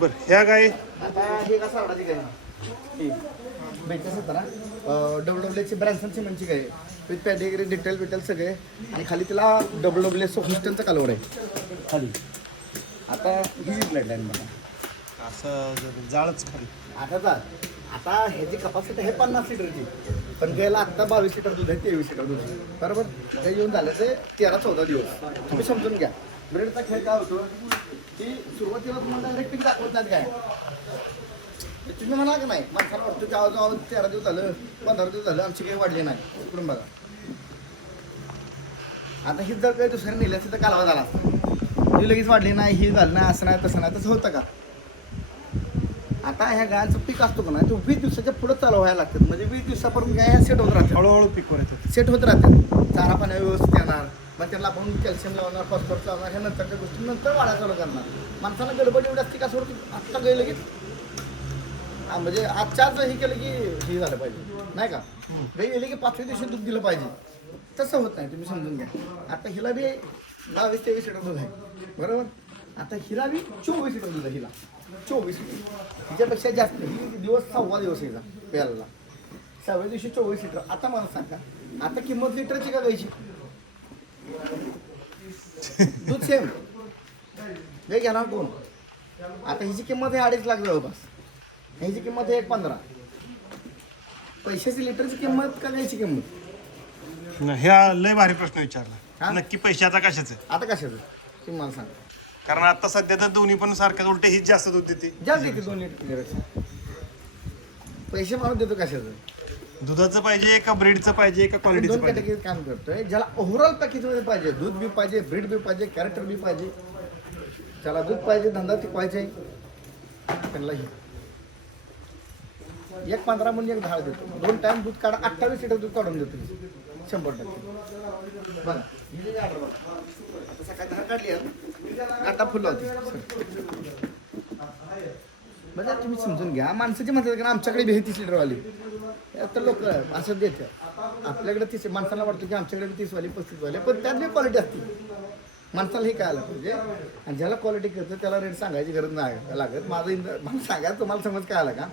बर ह्या गाय आता हे का सावडाची गाय बेचाळीस सत्तरा डब्ल्यू डब्ल्यूची ब्रँसन सिमेंटची गाय विथ पॅडेगिरी डिटेल बिटेल सगळे. आणि खाली तिला डब्ल्यू डब्ल्यू एस हॉस्टेलचा कालवड आहे. खाली. आता ही ब्लड लाईन बघा. असं जाळच खाली. आता जा. आता ह्याची कपॅसिटी आहे पन्नास लिटरची. पण गेला आत्ता बावीस लिटर दूध आहे तेवीस लिटर दूध बरोबर? ते येऊन झालं ते तेरा चौदा दिवस. तुम्ही समजून घ्या. ब्रेडचा खेळ काय होतो? की सुरुवातीला तुम्हाला डायरेक्ट पीक दाखवत नाहीत काय? ते तुम्ही म्हणा का नाही माणसाला वाटतं की आवाज आवाज तेरा दिवस झालं पंधरा दिवस झालं आमची काही वाढली नाही. इकडून बघा. आता ही जर काही दुसऱ्या नेल्याचं तर कालवा झाला असता. ही लगेच वाढली नाही ही झालं नाही असं नाही तसं नाही तसं होतं का? आता ह्या गायचं पीक असतो का नाही तो वीस दिवसाच्या पुढे चालू व्हायला लागतात. म्हणजे वीस दिवसापर्यंत गाय ह्या सेट होत राहतात. हळूहळू पिकवर येते सेट होत राहतात. चारा पाण्या व्यवस्थित येणार. मग त्याला आपण कॅल्शियम लावणार फॉस्फरस लावणार ह्या नंतरच्या गोष्टी नंतर वाढा चालू करणार. माणसाला गडबड एवढी असते का सोडती आत्ता गेलं की म्हणजे आजच्याच हे केलं की हे झालं पाहिजे. नाही का? गाई गेली की पाचव्या दिवशी दूध दिलं पाहिजे. तसं होत नाही तुम्ही समजून घ्या. आता हिला बी बावीस तेवीस लिटर दूध आहे. बरोबर? आता हिला बी चोवीस लिटर दूध आहे हिला. चोवीस लिटर. हिच्यापेक्षा जास्त. ही दिवस सव्वा दिवस हिचा प्यायला. सहाव्या दिवशी चोवीस लिटर. आता मला सांगा आता किंमत लिटरची का गायची दूध सेम. गाय घेणार कोण? आता हिची किंमत आहे अडीच लाख जवळपास. ह्याची किंमत आहे एक पंधरा. पैशाची लिटरची किंमत का गायची किंमत? ह्या लय भारी प्रश्न विचारला. हा? नक्की पैशाचा कशाचं? आता कशाचं? ती मला सांगा. कारण आता सध्या तर दोन्ही पण सारख्याच उलटे हीच जास्त दूध देते. जास्त येते दोन लिटर पैसे माणूस देतो कशाचं? दुधाचं पाहिजे का ब्रीडचं पाहिजे का क्वालिटीचं दोन पाहिजे? कॅटेगरीत काम करतोय. ज्याला ओव्हरऑल पॅकेजमध्ये पाहिजे दूध बी पाहिजे ब्रीड बी पाहिजे कॅरेक्टर बी पाहिजे ज्याला दूध पाहिजे धंदा टिकवायचा आहे त्यांना हे. एक पंधरा म्हणजे एक दहा देतो. दोन टाइम दूध काढा अठ्ठावीस लिटर दूध काढून देतो शंभर टक्के. बघा. ही जी order बघा. आता सकाळी दहा काढली आहे, काटा फुल होती. म्हणजे तुम्ही समजून घ्या. माणसाची म्हणतात की आमच्याकडे बी हे तीस लिटरवाली आता लोक असं देते. आपल्याकडे तीस माणसाला वाटतं की आमच्याकडे बी तीसवाली पस्तीसवाली पण त्यात बी क्वालिटी असते. माणसाला हे कळायला पाहिजे. आणि ज्याला क्वालिटी करतं त्याला रेट सांगायची गरज नाही लागत. माझं इंद मला सांगा तुम्हाला समज काय आला का?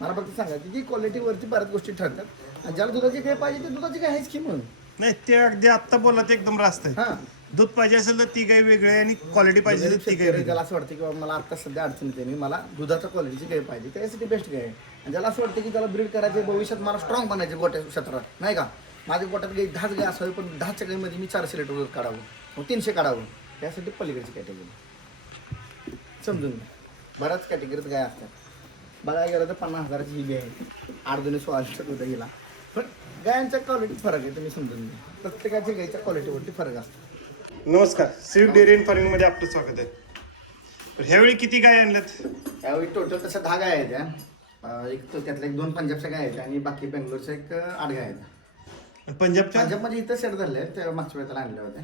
मला फक्त सांगायचं की क्वालिटीवरती बऱ्याच गोष्टी ठरतात. आणि ज्याला दुधाची काय पाहिजे ते दुधाची काय आहेच की म्हणून नाही ते अगदी आत्ता बोलला ते एकदम रास्त आहे. हां. दूध पाहिजे असेल तर ती गाय वेगळी आहे आणि क्वालिटी पाहिजे तर ती गाय वेगळी त्याला असं वाटतं की बाबा मला आता सध्या अडचण येते आणि मला दुधाचा क्वालिटीची गाय पाहिजे त्यासाठी बेस्ट गाय आहे. आणि ज्याला असं वाटतं की त्याला ब्रीड करायचे भविष्यात मला स्ट्रॉंग बनायचे गोट्या क्षेत्रात नाही का? माझ्या गोट्यात गाई दहाच गाय असावी पण दहाच्या गाईमध्ये मी चारशे लिटर दूध काढावं मग तीनशे काढावं त्यासाठी पलीकडची कॅटेगरी समजून घ्या. बऱ्याच कॅटेगरीत गाय असतात. बघायला गेलं तर पन्नास हजाराची ही बी आहे. आठ दोन्ही सोळा लिटर दूध पण गायांच्या क्वालिटी फरक आहे तुम्ही समजून घ्या. प्रत्येकाच्या गायच्या क्वालिटीवरती फरक असतो. नमस्कार. स्वीट डेअरी अँड फार्मिंगमध्ये आपलं स्वागत आहे. तर ह्यावेळी किती गाय आणल्यात? त्यावेळी टोटल तशा दहा गाय आहेत अं, एक तो त्यातल्या एक दोन पंजाबच्या गाय आहेत आणि बाकी बेंगलोरच्या एक अं, आठ गाय आहेत. पंजाबच्या? पंजाबमध्ये इथं सेट झाले आहेत त्या मागच्या वेळेला आणल्या होत्या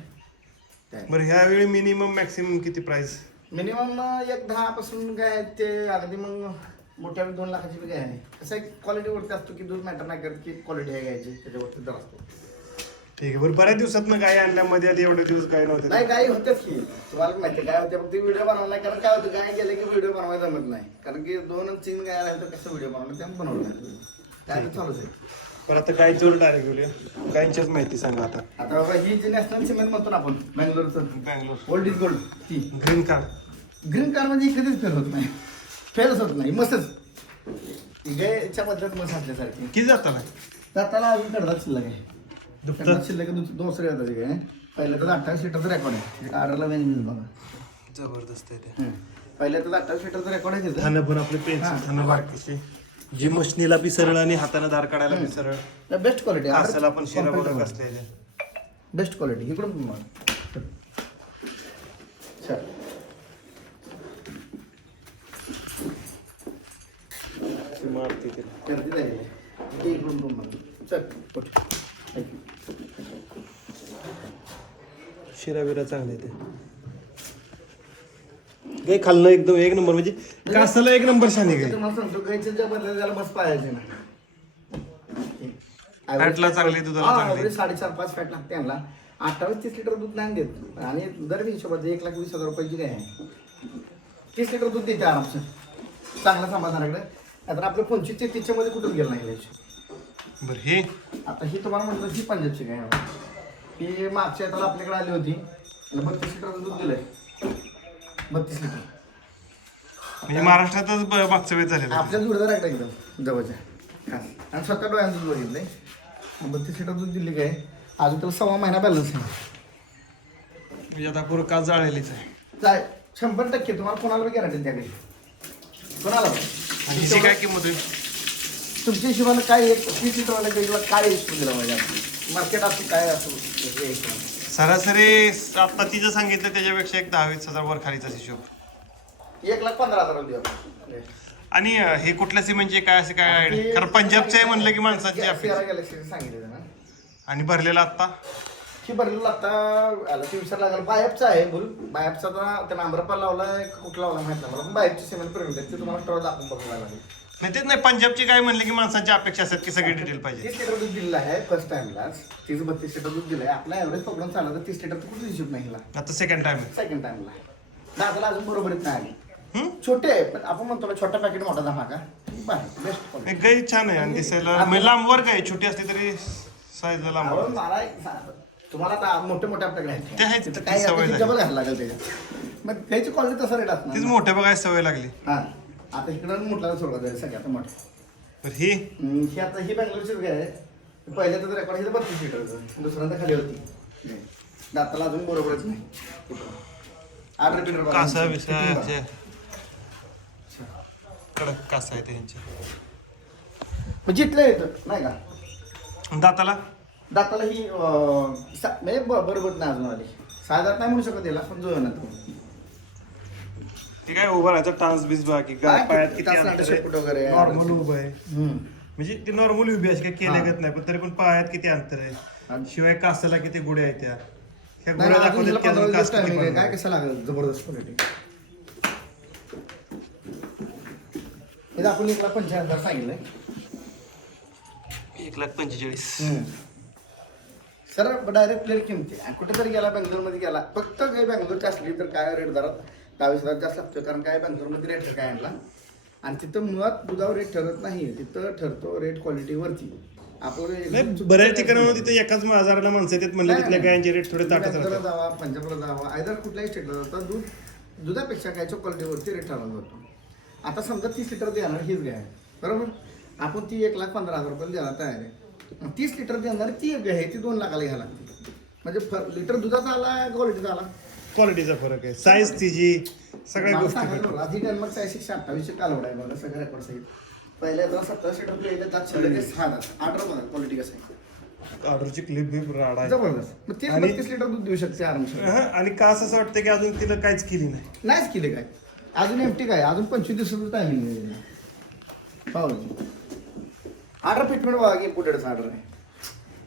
त्या बरं ह्यावेळी मिनिमम मॅक्सिमम किती प्राइस मिनिमम एक दहा पासून गाय आहेत ते अगदी मग मोठ्या दोन लाखाची बी गाय आहे. कसं एक क्वालिटीवरती असतो की दूध मॅटर नाही करत की क्वालिटी आहे गायची त्याच्यावरती दर असतो. ठीक आहे. बरं बऱ्याच दिवसात गाय आणल्यामध्ये आधी एवढे दिवस गाय नव्हते. नाही गाय होत्याच की. तुम्हाला माहिती काय होते फक्त व्हिडिओ बनवला नाही. कारण काय होतं गाय गेले की व्हिडिओ बनवायला जमत नाही. कारण की दोन आणि तीन गाय राहिले तर कसं व्हिडिओ बनवलं ते बनवलं नाही काय तर चालूच आहे. बरं आता गायचीवर डायरेक्ट घेऊया. गायच्याच माहिती सांगा आता. आता बाबा ही जी नॅशनल सिमेंट म्हणतो ना आपण बँगलोरचं. बँगलोर ओल्ड इज गोल्ड ती. ग्रीन कार्ड ग्रीन कार म्हणजे कधीच फेल होत नाही. फेलच होत नाही. मस्तच. गायच्या बदल्यात मस्त असल्यासारखी. किती जाता ना दाताला अजून कडदात शिल्लक आहे. कडदात शिल्लक दुसरे येतात काय पहिल्या तर अठ्ठावीस लिटरचं रेकॉर्ड आहे. आर्डरला वेन बघा. जबरदस्त आहे ते. पहिल्या तर अठ्ठावीस लिटरचं रेकॉर्ड आहे तिथं. थानं पण आपले पेन्सिल थानं बारकीचे जी मशनीला बी सरळ आणि हाताने धार काढायला बी सरळ. बेस्ट क्वालिटी असायला पण शिरा बघत असले बेस्ट क्वालिटी इकडून पण बघा. चल. मारते ते गर्दी झालेली आहे. ते इकडून पण बघा. चल उठ. शिरा बिरा चांगले ते. गाय खाल्लं एकदम एक नंबर म्हणजे कासाला एक नंबर शानी गाय तुम्हाला सांगतो गायच्या त्याला ना फॅटला चांगली, दुधाला हा, चांगली. average साडेचार पाच फॅट लागते यांना. अठ्ठावीस तीस लिटर दूध नाही देत. आणि दर हिशोबात एक लाख वीस हजार रुपयाची काय आहे? तीस लिटर दूध देते आरामशीर. चांगला समाधानाकडे नाहीतर आपलं पंचवीस ते तीसच्या मध्ये कुठंच गेलं नाही याची. बरं हे? आता ही तुम्हाला म्हटलं ही पंजाबची आहे. ही मागच्या याला आपल्याकडे आली होती. आणि बत्तीस लिटरचं दूध दिलंय. बत्तीस लिटर. म्हणजे महाराष्ट्रातच ब- मागचा वेळ झालेला आपल्या जोडदार आहे एकदम जवळच्या. खास. आणि स्वतः डोळ्यानं दूध बघितलंय बत्तीस लिटर दूध दिली काय? अजून त्याला सव्वा महिना बॅलन्स आहे. म्हणजे आता पूर्ण काच जाळलेलीच आहे. जाय शंभर टक्के. तुम्हाला कोणाला गॅरंटी त्याकडे. कोणाला पण. आणि हिची काय किंमत होईल तुमच्या हिशोबानं काय एक तीस लिटरवाला काय हिशोब दिला पाहिजे मार्केट असं काय असं हे. सरासरी आता तिचं सांगितलं त्याच्यापेक्षा एक दहा वीस हजार वर खालीचा हिशोब. एक लाख पंधरा हजार देऊ आपण. आणि अं, हे कुठल्या सिमेंटचे काय असे काय आयडिया कारण पंजाबचे आहे म्हणलं की माणसाची सियारा अपेक्षा गॅलेक्सीचं सांगितलं ना. आणि भरलेला आता ही भरलेलं आता आला ते विचार लागला. बायपचा आहे बोल बायपचा आता त्याला आंब्रपाल लावलाय का कुठला लावला माहीत नाही मला. पण बायपची सिमेंट प्रिंट आहे ते तुम्हाला स्टोर दाखवून बघायला लागेल. नाही तेच नाही पंजाबची काय म्हणले की माणसाची अपेक्षा असतात की सगळी डिटेल पाहिजे. तीस लिटर दूध दिलेलं आहे फर्स्ट टाइमलाच तीस बत्तीस लिटर दूध दिलंय. आपला ॲव्हरेज पकडून चालला तर तीस लिटर तर कुठे हिशोब नाही हिला. आता सेकंड टाइम सेकंड टाइमला दादाला अजून बरोबरीत नाही आली. हम्म? छोटे आहे पण आपण म्हणतो ना छोटा पॅकेट मोठा धमाका. बेस्ट नाही गाई छान आहे आणि दिसायला. म्हणजे लांब वर काय छोटी असली तरी साईजला लांब वर. मला एक सांग, तुम्हाला आता मोठे मोठे आपल्याकडे आहेत. ते आहेत, तिथं ती काय सवय झाली. घालायला लागेल त्याच्यात मग त्याची क्वालिटी तसा रेट असणार तीच. मोठ्या बघायला सवय लागली. हा. आता इकडं मोठला सुरुवात आहे सगळ्यात मोठं. तर ही? हम्म, ही आता ही बँगलोरचीच गाय आहे? पहिल्या तर रेकॉर्ड ही तर बत्तीस लिटरचं दुसऱ्यांदा खाली होती. दाताला अजून बरोबरच नाही. आठ रिपीटर बघा. कासा बिसा किती बघा. असे कडक कासा आहे त्यांच्या मग जिथलं येतं नाही का? दाताला? दाताला ही अं, सा- म्हणजे ब- बरोबर नाही अजून आली सहा दात नाही म्हणू शकत याला पण जुळं नंतर ती काय उभं राहायचं टान्स बीस बाकी काय पायात किती वगैरे आहे. नॉर्मल उभं आहे. हम्म. म्हणजे ती नॉर्मल उभी अशी काय केल्यागत नाही पण तरी पण पायात किती अंतर आहे. आणि- शिवाय कासाला किती गुढे आहेत त्या. ह्या नाही, गुढ्या अजून हिला दाखवतात की पंधरा अजून दिवस कास किती timing आहे. पडणार. काय कसं लागेल? जबरदस्त क्वालिटी हे आपण एक लाख पंचाळीस हजार सांगितलंय. एक लाख पंचेचाळीस. सर डायरेक्ट प्लेट किमती. आणि कुठे जरी गेला बेंगलोरमध्ये गेला. फक्त काही बेंगलोरची असली तर काय रेट दरात दहावीस हजार जास्त लागतो कारण काय बेंगलोरमध्ये रेट काय आणला? आणि तिथं मुळात दुधावर रेट ठरत नाही तिथं ठरतो रेट क्वालिटीवरती नाही बऱ्याच ठिकाणावर तिथे एकाच हजाराला माणसं येतात म्हणलं नाही, तिथल्या. गायांचे रेट थोडे राहतात जावा पंजाबला जावा आयदर कुठल्याही स्टेटला जाता दूध दुधापेक्षा गायच्या क्वालिटीवरती रेट ठरवला जातो. आता समजा तीस लिटर देणार हीच गाय आहे. बरोबर? आपण ती एक लाख पंधरा हजार रुपये द्यायला तयार आहे. तीस लिटर देणार ती एक गाय आहे ती दोन लाखाला घ्यायला लागते. म्हणजे फ- लिटर दुधाचा आला क्वालिटीचा आला. क्वालिटीचा फरक आहे. साईज तिची सगळ्या गोष्टी आधी डेन्मार्कचा आहे एकशे अठ्ठावीसशे कालवड आहे बघा सगळं रेकॉर्ड सहित. पहिल्या जरा सत्तावीस लिटर प्लेला त्यात आहे सहा दात आठ बघा क्वालिटी कसं आहे? ऑर्डरची क्लिप बिप राड आहे. जबरदस्त. मग तीस आणि- बत्तीस लिटर दूध देऊ शकते आरामशीर हं, आणि का असं वाटतं की अजून तिला काहीच केली नाही? नाहीच केले काय? अजून एमटी काय? अजून पंचवीस दिवसाचं टायमिंग पाहू. ऑर्डर फिटमेंट बघा की इम्पोर्टेडचा ऑर्डर आहे.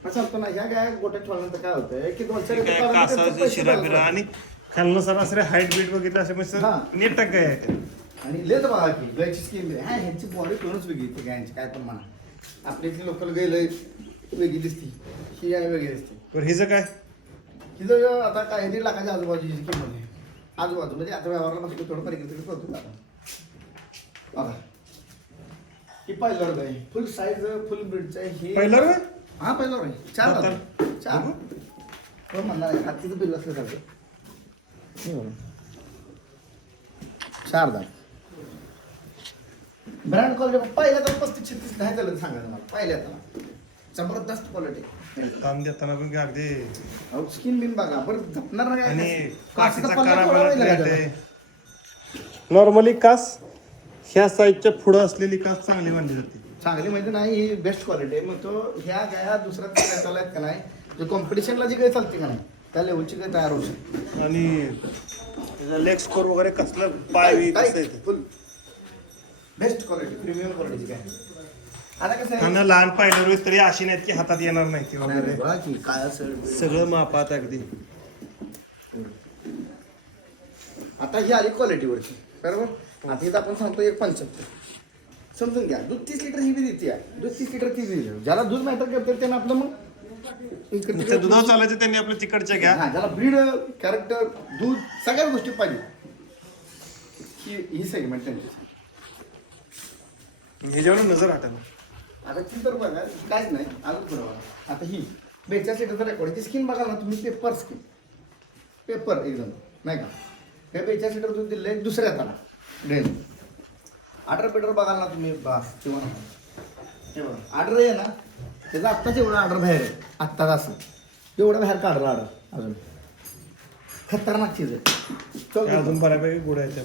मग सांगतो ना ह्या काय गोट्यात ठेवल्यानंतर काय होतंय की दोन चार काय कासा शिरा बिरा आणि खालनं सरासरी हाईट बीट बघितलं असे म्हणजे हां. नेटक काय आहे ते. आणि लेत बघा की गायची स्कीम आहे हा ह्यांची बॉडी टोनच वेगळी येते गायची काय पण म्हणा आपली इथली लोकल गाय लय वेगळी दिसती ही गाय वेगळी दिसते बरं हिचं काय तिथं आता काय दीड लाखाच्या आजूबाजूची किंमत आहे आजूबाजू म्हणजे आता व्यवहाराला बसलो थोडं तरी करतो आता बघा ही पहिल्यावर गाय फुल साईज फुल ब्रीडचं आहे हे पहिल्यावर होय? हा पहिल्यावर आहे चार? दात. चार. हो म्हणणार आहे हातीचं बिल असल्यासारखं हे दात ब्रँड क्वालिटी पहिल्या तर पस्तीस छत्तीस नाही झालं सांगायचं मला. पहिल्या तर. जबरदस्त क्वालिटी ताण देताना पण काय अगदी स्किन बिन बघा. बरं झपणार नाही आणि काना नॉर्मली कास ह्या साईजच्या पुढं असलेली कास चांगली मानली जाते. चांगली माहिती नाही ही बेस्ट क्वालिटी आहे. मग तो ह्या गाया दुसऱ्या चालत का नाही? जो कॉम्पिटिशनला जी काही चालते का नाही? त्या लेवलची काही तयार होऊ शकते? आणि लेग स्कोर वगैरे कसलं पाय बी कसं येते फुल बेस्ट क्वालिटी प्रीमियम क्वालिटीची काय आता कसं आहे? त्यांना लहान पाहिलं तरी अशी नाहीत की हातात येणार नाही ती नाही, वगैरे बघा की काय असेल सगळं मापात अगदी. आता ही आली क्वालिटीवरची बरोबर? आता इथं आपण सांगतो एक पंच्याहत्तर समजून घ्या दूध तीस लिटर ही बी देते आहे. दूध तीस लिटर ती बी देते. ज्याला दूध मॅटर करते त्यानं आपलं मग दुधावर चालायचं त्यांनी आपल्या तिकडच्या घ्या. हा ज्याला ब्रीड कॅरेक्टर दूध सगळ्याच गोष्टी पाहिजे. ही ही सेगमेंट त्यांची ह्याच्यावर नजर आठवलं आता ती तर बघा काहीच नाही अजून बघा आता ही बेचाळीस लिटरचा रेकॉर्ड स्किन बघाल ना तुम्ही पेपर स्किन पेपर एकदम नाही का? हे बेचाळीस लिटर दूध दिले दुसऱ्या हाताला. ड्रेन ऑर्डर पेटर बघाल ना तुम्ही बस किंवा हे बघा ऑर्डर आहे ना? त्याचं आत्ताच एवढं ऑर्डर बाहेर आहे. आत्ताच असं. एवढं बाहेर काढलं ऑर्डर अजून. खतरनाक चीज आहे. चल अजून बऱ्यापैकी गोड आहे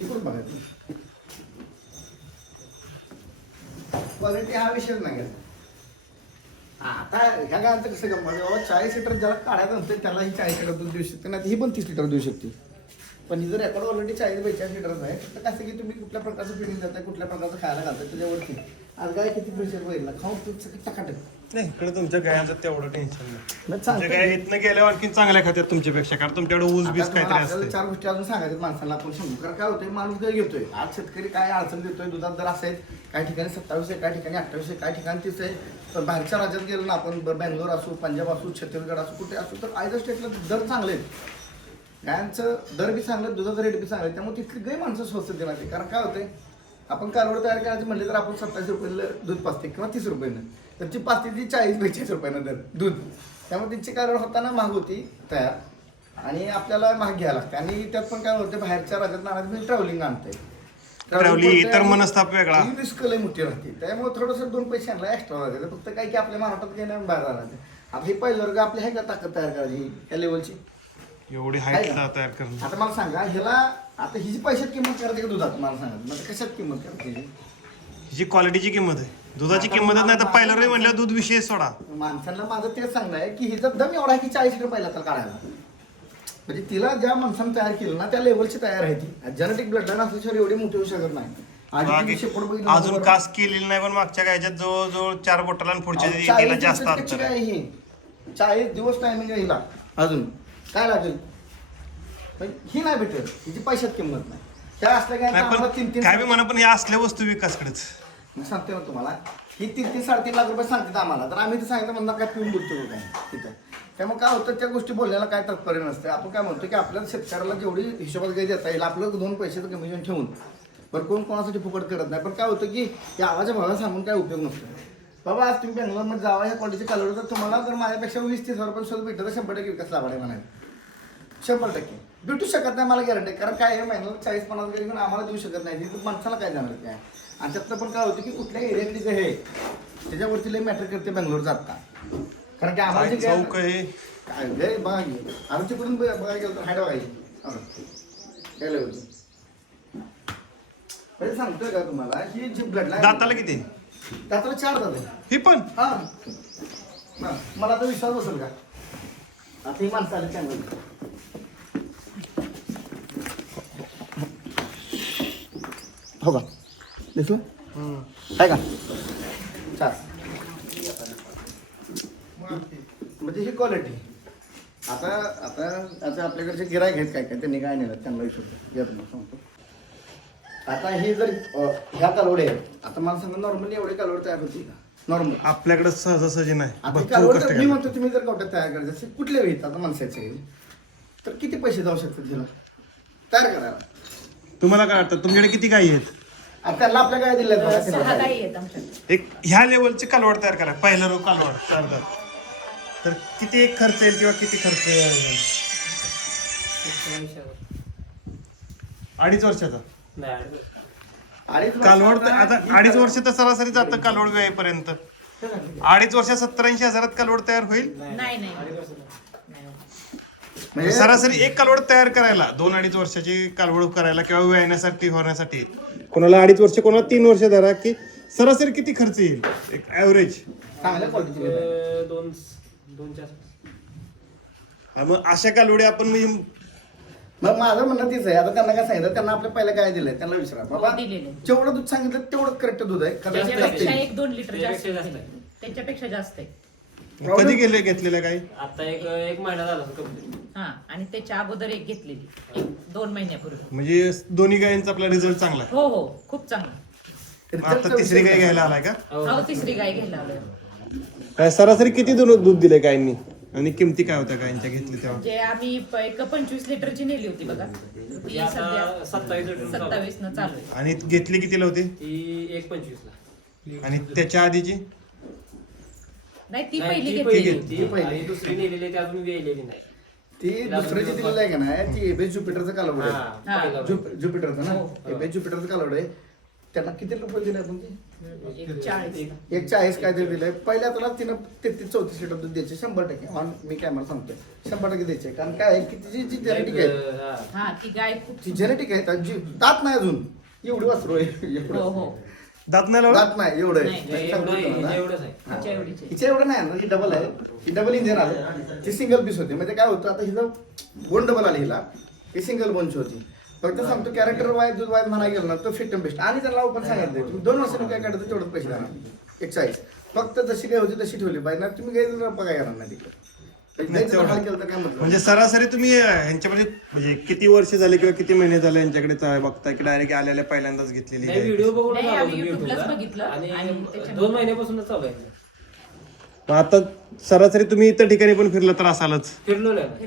इकडून बघायचं? क्वालिटी हा विषयच नाही. आता ह्या गावाचं कसं गंमत आहे, बाबा चाळीस लिटर ज्याला काढायचं नसतं त्याला ही चाळीस लिटर दूध देऊ शकते. नाही ही पण तीस लिटर देऊ शकते. पण ही जर रेकॉर्ड ऑलरेडी चाळीस बेचाळीस लिटरच आहे तर कसं की तुम्ही कुठल्या प्रकारचं फिडिंग देताय कुठल्या प्रकारचं खायला घालताय त्याच्यावरती. आज गाय किती प्रेशर वैरला खाऊन तुमचं सगळं टकाटक. नाही इकडे तुमच्या गायांचं तेवढं टेन्शन नाही. मग तुमच्या सांगतो गाय इथनं गेल्यावर आणखी चांगल्या खात्यात तुमच्यापेक्षा कारण तुमच्याकडे ऊस बीस काहीतरी आपल्याला असते चार गोष्टी अजून सांगायच्या माणसाला आपण सांगू कारण काय होतंय माणूस गाय घेतोय. आज शेतकरी काय अडचण देतोय दुधात दर असं आहेत काही ठिकाणी सत्तावीस आहे काही ठिकाणी अठ्ठावीस आहे काही ठिकाणी तीस आहे. पण बाहेरच्या राज्यात गेलो ना आपण ब- बेंगलोर असू पंजाब असू छत्तीसगड असू कुठे असू तर आयदर स्टेटला दर चांगले आहेत. गायांचं दर बी चांगलं दुधाचं रेट बी चांगलं आहे. त्यामुळे तिथली गाय माणसं स्वस्त देणार कारण काय होतंय आपण कारवड तयार करायचं म्हणले तर आपण सत्तावीस रुपयाला दूध पाचते किंवा तीस रुपयानं. तर ती पाचते ती चाळीस बेचाळीस रुपयानं दर दूध. त्यामुळे तिची कारवड होताना महाग होती तयार. आणि आपल्याला महाग घ्यायला लागते. आणि त्यात पण काय होते बाहेरच्या राज्यात नाराज मी ट्रॅव्हलिंग आणते इतर मनस्ताप वेगळा. रिस्क लय मोठी राहते. त्यामुळे थोडंसं दोन पैसे आणला एक्स्ट्रा राहते फक्त काय की आपल्या महाराष्ट्रात नाही बाहेर आता हे पहिलं वर्ग आपली आहे का ताकद तयार करायची? त्या लेवलची एवढी? तयार करणं. आता मला सांगा ह्याला आता हिची पैशात किंमत करायची का दुधात? मला सांगा. म्हणजे कशात किंमत करायची हिची? हिची क्वालिटीची किंमत आहे. दुधाची किंमत नाही तर पहिला रे म्हणलं दूध विषय सोडा. माणसांना माझं तेच सांगणं आहे की हिचा दम एवढा आहे की चाळीस लिटर पहिला तर काढायला. म्हणजे तिला ज्या माणसानं तयार केलं ना त्या लेवलची तयार आहे ती. जेनेटिक ब्लड लाईन असल्याशिवाय एवढी मोठी होऊ शकत नाही. आधी बाकी तुम्ही शेपूट बघितलं अजून बरोबर. कास केलेली नाही पण मागच्या गायच्यात जवळजवळ चार बोटाला आणि पुढच्या चाळीस जास्त दिवसाची अंतर काय आहे ही? चाळीस दिवस टायमिंग हिला. अजून. काय लागेल? पण ही नाही भेटेल हिची पैशात किंमत नाही. त्या असल्या काय नाही आम्हाला तीन पण तीन काय बी म्हणा पण हे असल्या वस्तू विकासकडेच मी सांगते ना तुम्हाला ही तीन तीन साडेतीन लाख रुपये सांगतात आम्हाला. तर आम्ही ते सांगितलं म्हणणार काय पिऊन बोलतो का काय तिथं त्यामुळे काय होतं त्या गोष्टी बोलण्याला काय तात्पर्य नसते आपण काय म्हणतो की आपल्याला शेतकऱ्याला जेवढी हिशोबात गाय देता येईल आपलं दोन पैशाचं कमिशन ठेवून. बरं कोण कोणासाठी फुकट करत नाही. पण काय होतं की या आवाच्या भावाला सांगून काय उपयोग नसतो. बाबा आज तुम्ही बेंगलोरमध्ये जावा ह्या क्वालिटीचे कालवड तर तुम्हाला जर माझ्यापेक्षा वीस तीस हजार रुपये स्वतः भेटलं तर शंभर टक्के विकास लाभाड आहे म्हणायचं शंभर टक्के. भेटू शकत नाही मला गॅरंटी कारण काय आहे महिन्याला चाळीस पन्नास गाडी घेऊन आम्हाला देऊ शकत नाही. तिथं माणसाला काय जाणार काय? आणि त्यातनं पण काय होतं की कुठल्या एरियातली जे आहे त्याच्यावरती लई मॅटर करते बेंगलोर जाता कारण की आम्हाला जे काय काय चौक आहे? काय गे बघा की आम्ही तिकडून बघायला गेलो तर हाय बघायची. काय म्हणजे सांगतोय का तुम्हाला ही जी ब्लड लाईन दाताला किती? दाताला चार दात आहे ही पण? हा. हा. मला आता विश्वास बसेल का? आता ही माणसं आली चांगली हो का? दिसलं? आहे का? चार म्हणजे ही क्वालिटी आता आता आता आपल्याकडचे गिरायक आहेत काय काय त्यांनी काय नेलं त्यांना विश्वास येत नाही सांगतो. आता हे जर अ, ह्या कालवडे आहेत आता मला सांगा नॉर्मली एवढे कालवड तयार होती का? नॉर्मल आपल्याकडे सहजासहजी नाही. आता भरपूर कालवड कष्ट जर- मी म्हणतो तुम्ही जर कवट्यात तयार करायचे असेल कुठले वेळी आता माणसाचे. तर किती पैसे जाऊ शकतात तिला? तयार करायला. तुम्हाला काय वाटतं? तुमच्याकडे किती गायी आहेत? आपल्या काय सहा. गाई आहेत आमच्याकडे. एक ह्या लेवलचे कालवड तयार करा. पहिला रो कालवड. तर किती एक खर्च येईल किंवा किती खर्च येईल? अडीच वर्षाचा. अडीच कालवड तर आता ही अडीच वर्ष तर सरासरी जातं कालवड वेळेपर्यंत अडीच वर्षात सत्तर ऐंशी हजारात कालवड तयार होईल? नाही नाही. नाही. म्हणजे सरासरी एक कालवड तयार करायला दोन अडीच वर्षाची कालवड करायला किंवा वेळण्यासाठी होण्यासाठी. कोणाला अडीच वर्ष कोणाला तीन वर्ष धरा की सरासरी किती खर्च येईल? एक ऍव्हरेज चांगल्या क्वालिटीचे अं, दोन दोनच्या. मग अशा कालवडी आपण म्हणजे मग माझं म्हणणं तीच आहे. आता त्यांना काय सांगितलं? त्यांना आपल्या पहिलं काय दिलंय? त्यांना विचारा. बाबा दिलेलं आहे. जेवढं दूध सांगितलं तेवढं करेक्ट दूध आहे. कदाचित त्याच्यापेक्षा येईल. एक दोन लिटर जास्त त्याच्यापेक्षा जास्त आहे. त्याच्यापेक्षा जास्त आहे. कधी गेले घेतलेल्या काही? आता एक एक महिना झाला कंप्लीट हा आणि त्याच्या अगोदर एक घेतलेली एक दोन महिन्यापूर्वी. म्हणजे दोन्ही गायींचा आपला रिझल्ट चांगला आहे. हो हो खूप चांगला. मग आता तिसरी गाय घ्यायला आलाय का? हो तिसरी गाय घ्यायला आलोय. काय सरासरी किती दूध दूध दिले गायींनी? आणि किमती काय होत्या गायींच्या घेतली तेव्हा? म्हणजे आम्ही प- एक पंचवीस लिटरची नेली होती बघा. ती आता सत्तावीस लिटर चालू आहे. सत्तावीस न चालू आहे. आणि घेतली कितीला होती? ती एक पंचवीसला. आणि त्याच्या आधीची? नाही ती पहिली घेतली पहिली ती ती पहिली. आणि दुसरी नेलेली ती अजून वेलेली नाही. ती दुसऱ्याची दिलेलं आहे का नाही ती एबे ज्युपिटरचं कालवड हा, आहे हा. ज्युप- ज्युपिटरचं ना? हो. एबे ज्युपिटरचं कालवड आहे. त्यांना किती रुपये दिले आपण ते? एक चाळीस. एक चाळीस काय तरी दिलंय पहिल्या तुला तिनं तेहतीस चौतीस लिटर दूध द्यायचे शंभर टक्के. ऑन मी कॅमेरा सांगतोय. शंभर टक्के द्यायचे. कारण काय आहे की तिची जी जेनेटिक आहे. हा. हा ती गाय खूप ती जेनेटिक आहे जी दात नाही अजून. एवढी वासरू आहे. हो एवढं हो. दात नाही लावला? दात नाही एवढं नाही, आहे हे एवढं आहे, तुम्हाला. हे एवढंच आहे. हा. तिच्या एवढीच आहे. हिच्या एवढं नाही ना ही डबल आहे. ही डबल इंजिन आलं. ती सिंगल पीस होती. म्हणजे काय होतं आता हिचं बोन डबल आली हिला. ही सिंगल बोनची होती. फक्त सांगतो कॅरेक्टर वाईज दूध वाईज म्हणायला गेलं ना तो फिट बेस्ट आणि त्याला ओपन सांगितलं तुम्ही दोन वर्षांनी काय काढतं तेवढंच पैसे देणार. एक चाळीस फक्त जशी काय होती तशी ठेवली. पाहिजे ना तुम्ही काही बघा येणार नाही तिकडे. म्हणजे सरासरी तुम्ही ह्यांच्यामध्ये म्हणजे किती वर्ष झाले किंवा किती महिने झाले यांच्याकडे बघताय की डायरेक्ट आलेल्या पहिल्यांदाच घेतलेली नाही आहे? व्हिडिओ बघून नाही, आलो आम्ही होतो YouTubeलाच YouTubeला. बघितलं आणि आणि त्याच्यामध्ये- दोन महिन्यापासूनच चालू आहे. मग आता सरासरी तुम्ही इतर ठिकाणी पण फिरलं तर असालच? फिरलो नाही.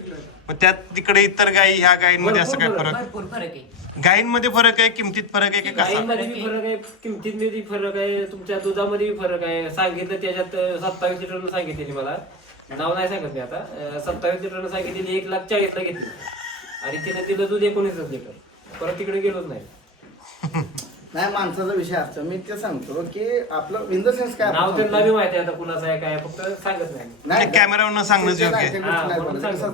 मग त्यात तिकडे इतर गायी ह्या गायींमध्ये असं काय फरक? भरपूर फरक आहे. गायींमध्ये फरक आहे किमतीत फरक आहे की कसा? गाईमध्ये बी फरक आहे किमतीत बी फरक आहे तुमच्या दुधामध्ये बी फरक आहे. सांगितलं त्याच्यात सत्तावीस लिटरनं सांगितलेली मला. नाव नाही सांगत मी आता. सत्तावीस लिटरनं सांगितलेली एक लाख चाळीसला घेतली. आणि तिने दिलं दूध एकोणीसच लिटर. परत तिकडे गेलोच नाही. नाही माणसाचा विषय असतो. मी ते सांगतो की आपलं इन द सेन्स काय आपण नाव त्यांना सांगतो? बी माहिती आहे आता कुणाचं आहे काय फक्त सांगत नाही. कॅमेऱ्यावरनं सांगणंच योग्य नाही, आहे. हा, म्हणून ज्याच्या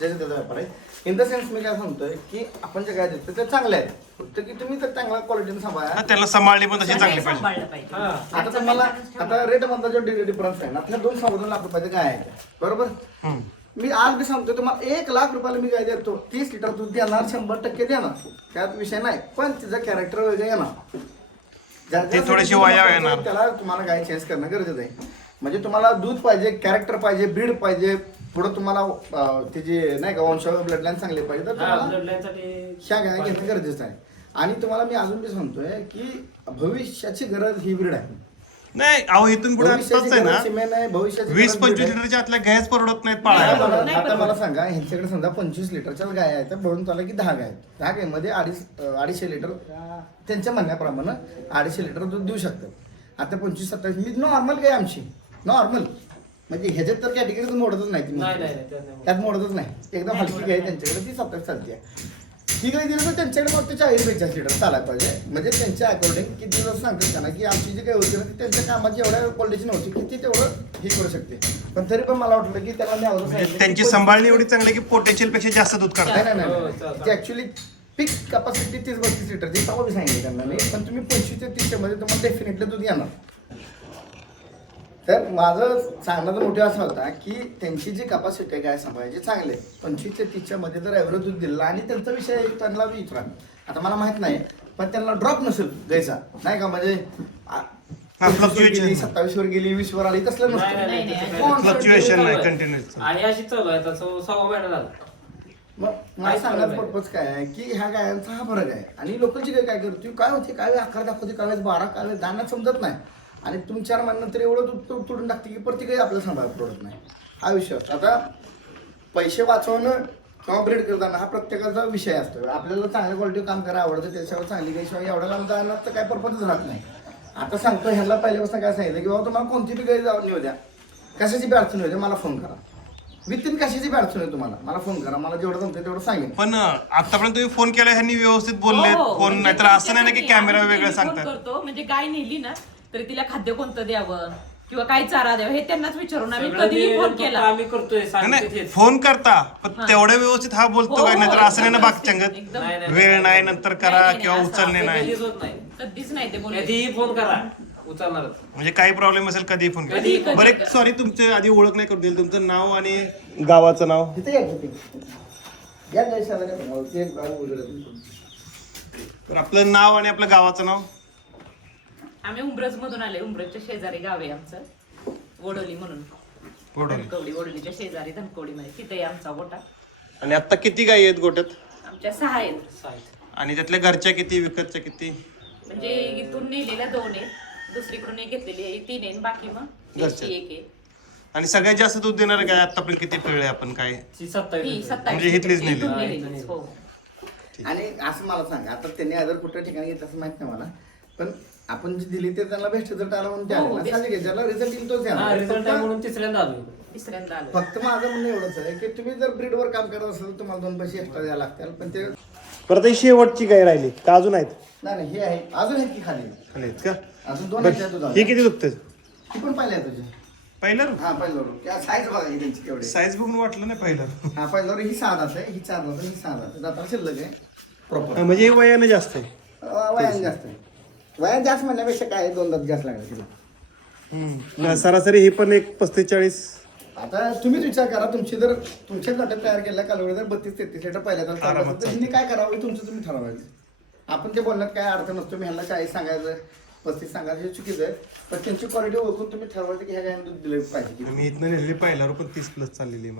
त्याचा व्यापार आहे. इन द सेन्स मी काय सांगतोय की आपण जे काय देतो ते चांगले आहेत फक्त की तुम्ही तर चांगल्या क्वालिटीने सांभाळा. हा, त्याला सांभाळली पण तशी चांगली पाहिजे. सांभाळलं पाहिजे. हा. आता तुम्हाला आता रेट मधला जो डिफरन्स आहे ना त्या दोन सव्वा दोन लाख रुपयाचे काय आहे बरोबर? हम्म. मी आज बी सांगतो तुम्हाला एक लाख रुपयाला मी काय देतो. तीस लिटर दूध देणार शंभर टक्के देणार. त्यात विषय नाही पण तिचं कॅरेक्टर वगैरे येणार. ज्या- ते वयाव पाहिजे, येणार. त्याला तुम्हाला गाय चेंज करणं गरजेचं आहे. म्हणजे तुम्हाला दूध पाहिजे कॅरेक्टर पाहिजे ब्रीड पाहिजे. पुढे तुम्हाला अं, तिची नाही का वंश ब्लड लाईन चांगली पाहिजे तर तुम्हाला ह्या गाय घेणं गरजेचं आहे. आणि तुम्हाला मी अजून बी सांगतोय की भविष्याची गरज ही ब्रीड आहे. नाही अहो इथून पुढे आताच आहे ना वीस पंचवीस. लिटरच्या आतल्या गॅस परवडत नाहीत आता पाळायला नाही आता बरोबर. मला सांगा ह्यांच्याकडे समजा पंचवीस लिटरच्या गाय आहेत तर बोलून चाललं की दहा गाय आहेत दहा गायमध्ये अडीच अं, अडीचशे लिटर त्यांच्या म्हणण्याप्रमाणे अडीचशे लिटर दूध देऊ शकतात आता पंचवीस सत्तावीस मी नॉर्मल गाय आमची नॉर्मल म्हणजे ह्याच्यात तर कॅटेगरीत मोडतच नाही ती नाही मोठी. नाही नाही, त्यात नाही. त्यात मोडतच नाही एकदम हलकी. गाय आहे त्यांच्याकडे ती सत्तावीस चालते गाय दिली तर त्यांच्याकडे फक्त चाळीस बेचाळीस लिटर चालायला पाहिजे. म्हणजे त्यांच्या अकॉर्डिंग की दिवस सांगतात त्यांना की आमची जी काही होती ना ती त्यांच्या कामाची एवढ्या क्वालिटीची नव्हती की ती तेवढं हे करू शकते. पण तरी पण मला वाटलं की त्याला मी म्हणजे त्यांची संभाळणी एवढी चांगली की पोटेन्शियलपेक्षा जास्त दूध काढतात. नाही नाही. ती ऍक्च्युली पीक कॅपॅसिटी तीस बत्तीस लिटर ती तेव्हा बी सांगितलं त्यांना. मी पण तुम्ही पंचवीस ते तीसच्या मध्ये तुम्हाला डेफिनेटली दूध येणार. तर माझं सांगण्याचा मोठे असा होता की त्यांची जी कॅपॅसिटी आहे गाय सांभाळायची चांगली आहे. पंचवीस ते तीसच्या मध्ये जर एव्हरेज दूध दिलं आणि त्यांचा विषय त्यांना विचारा. आता मला माहीत नाही पण त्यांना ड्रॉप नसेल गायचा. नाही का? म्हणजे आ- हा, 25 वर fluctuation. गेली सत्तावीस वर गेली वीस वर आली तसलं नाही, नसतं. आणि अशी चालू आहे आता सव- सव्वा महिना झाला. मग मला सांगण्याचा? पर्पज काय आहे की ह्या गायांचा हा फरक आहे. आणि लोकांची काय काय करते काय होते काय आकार दाखवते काय बारा काय दाना समजत नाही. आणि तुम्ही चार महिन्यानंतर एवढं दूध तोड- तोडून टाकते की प्रत्येकही आपल्याला सांभाळायला पडत नाही. हा विषय असतो. आता पैसे वाचवणं किंवा ब्रीड करताना हा प्रत्येकाचा विषय असतो. आपल्याला चांगल्या क्वालिटी काम करायला आवडतं त्याच्यावर चांगली काही शिवाय एवढ्या लांब जाणार तर काय पर्पजच राहत नाही. आता सांगतो ह्याला पहिल्यापासून काय सांगितलं की बाबा तुम्हाला कोणती बी गाडी जाऊन येऊ द्या. कशाची बी अडचण येऊ द्या मला फोन करा. विथिन कशाची बी अडचण आहे तुम्हाला मला फोन करा मला जेवढं जमतं तेवढं सांगेन. पण आतापर्यंत तुम्ही फोन केला ह्यांनी व्यवस्थित बोलले हो, हो. फोन म्हणजे नाहीतर असं नाही ना की कॅमेरा वेगळं फोन सांगतात. करतो म्हणजे गाय नेली ना तरी तिला खाद्य कोणतं द्यावं? किंवा काय चारा द्यावं? हे त्यांनाच विचारून आम्ही कधीही फोन केला. आम्ही करतोय नाही, सांगते नाही. फोन करता पण तेवढ्या व्यवस्थित हा बोलतो हो, काय हो, नाहीतर असं नाही ना बाकी चंगत एकदम. नाही, नाही, वेळ नाही. नाही नंतर करा नाही, नाही, किंवा असं उचलणे नाही. कधीच होत नाही. कधीच नाही ते बोलले कधीही फोन करा. उचलणारच. म्हणजे काही प्रॉब्लेम असेल कधी फोन कधी- करा कधी- बरं सॉरी तुमचे आधी ओळख नाही करू दिली. तुमचं नाव आणि गावाचं नाव? तिथे या तिथे या गाय शेजारी ते गाव वगैरे तर आपलं नाव आणि आपलं गावाचं नाव? आम्ही उंब्रज मधून आले उंब्रजच्या शेजारी गाव आहे आमचं. वडोली म्हणून. धनकवडी वडोलीच्या शेजारी धनकवडी मध्ये तिथे आमचा गोटा. आणि आता किती गायी आहेत गोट्यात आमच्या सहा आहेत. आणि त्यातल्या घरच्या किती विकतच्या किती? म्हणजे इथून नेलेल्या दोन आहेत. दुसरीकडून एक घेतलेली आहे तीन आहे आणि बाकी मग एक आहे. आणि सगळ्यात जास्त दूध देणार काय? आतापर्यंत किती पिळले आपण काय? ती ही सत्तावीस सत्तावीस म्हणजे इथलीच नेली. इथून हा. हो आणि असं मला सांगा आता त्यांनी अदर कुठल्या ठिकाणी घेत असं माहीत नाही मला. पण आपण जी दिली ते त्यांना बेस्ट रिझल्ट आला म्हणून ते हो, आले. ना. best. साहजिक आहे, ज्याला रिझल्ट येईल तोच हा येणार. रिझल्ट आहे फक्त- म्हणून तिसऱ्यांदा आलो तिसऱ्यांदा आलं फक्त माझं म्हणणं एवढंच आहे की तुम्ही जर ब्रीडवर काम करत असाल तर तुम्हाला दोन पैसे एक्स्ट्रा द्यायला लागतील. पण ते परत ही शेवटची गाय राहिली. का अजून आहेत? नाही नाही हे आहे अजून आहेत की खाली? खाली आहेत का? अजून दोन आहेत बरं. ही किती दुखते ती पण पाहिल्या तुझी. पहिलं? हा त्या साईज बघा ही त्यांची केवढी. साईज बघून वाटलं नाही पहिलं. हा पहिल्यावर ही सहा दात आहे. ही चार आहे, ही सहा आहे. दाताला शिल्लक आहे. प्रॉपर म्हणजे हे वयानं जास्त आहे. वयान जास्त आहे. वयान जास्त म्हणण्यापेक्षा काय दोन दात जास्त लागले तिला. हम्म. सरासरी ही पण एक पस्तीस चाळीस. आता तुम्हीच विचार करा तुमची जर तुमच्या गटात तयार केलेल्या कालवडी जर बत्तीस तेहतीस लिटर पहिल्या असेल, तर हिने काय करावं हे तुमचं तुम्ही ठरवायचं. आपण ते बोलण्यात काय अर्थ नसतो मी ह्यांना चाळीस सांगायचं पस्तीस सांगायचं हे चुकीचं आहे. पण त्यांची क्वालिटी ओळखून तुम्ही ठरवायचं की ह्या गायनं दूध दिलं पाहिजे. मी इथनं नेलेली पहिल्यावर पण तीस प्लस चाललेली आहे.